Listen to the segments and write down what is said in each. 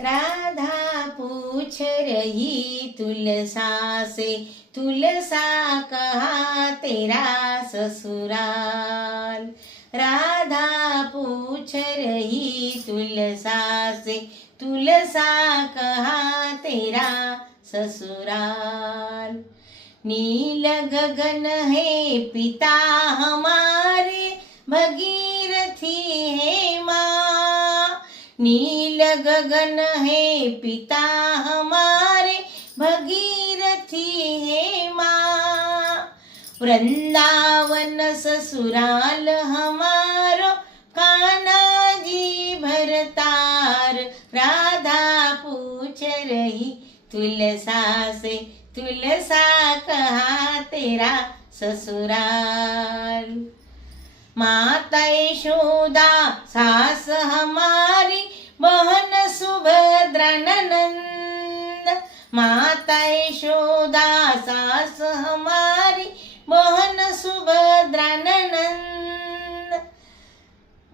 राधा पूछ रही तुलसा से, तुलसा कहा तेरा ससुराल। राधा पूछ रही तुलसा से, तुलसा कहा तेरा ससुराल। नील गगन है पिता हमारे, भगीरथी है माँ। नील गगन है पिता हमारे, भगीरथी है माँ। वृंदावन ससुराल हमारो, कान्हा जी भरतार। राधा पूछ रही तुलसा से, तुलसा कहा तेरा ससुराल। माता यशोदा सास हमारी, बहन सुभद्रा ननंद। माता यशोदा सास हमारी, बहन सुभद्रा ननंद।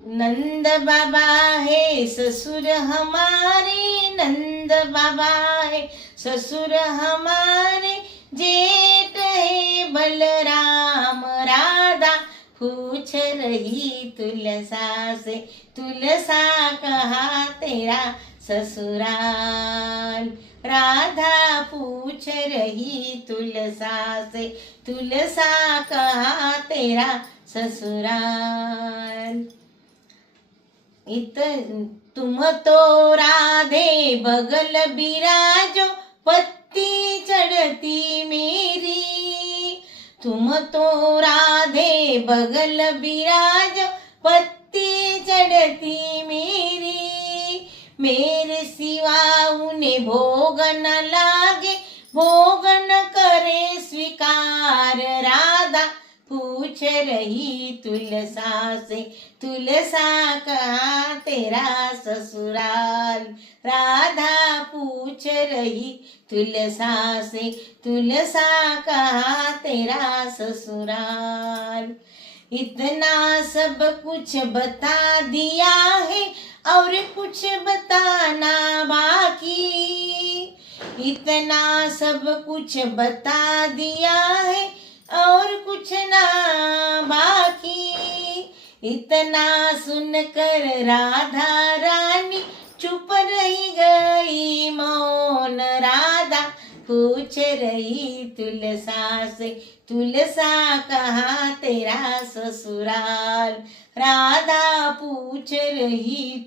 नंद बाबा है ससुर हमारे, नंद बाबा है ससुर हमारे। जेठ है बलराम। राधा पूछ रही तुलसा से, तुलसा कहा तेरा ससुराल। राधा पूछ रही तुलसा से, तुलसा कहा तेरा ससुराल। तुम तो राधे बगल बिराजो, पत्ती चढ़ती मेरी। तुम तो राधे बगल बिराजो, पत्ती चढ़ती मेरी। मेरे सिवा उन्हें भोग न लागे, भोग न करे स्वीकार। राधा पूछ रही तुलसा से, तुलसा कहा तेरा ससुराल। राधा पूछ रही तुलसा से, तुलसा कहा तेरा ससुराल। इतना सब कुछ बता दिया है, और कुछ बताना बाकी। इतना सब कुछ बता दिया है, और कुछ ना बाकी। इतना सुनकर राधा रानी चुप रही गई मौन। राधा पूछ रही तुलसा से, तुलसा कहा तेरा ससुराल। राधा पूछ रही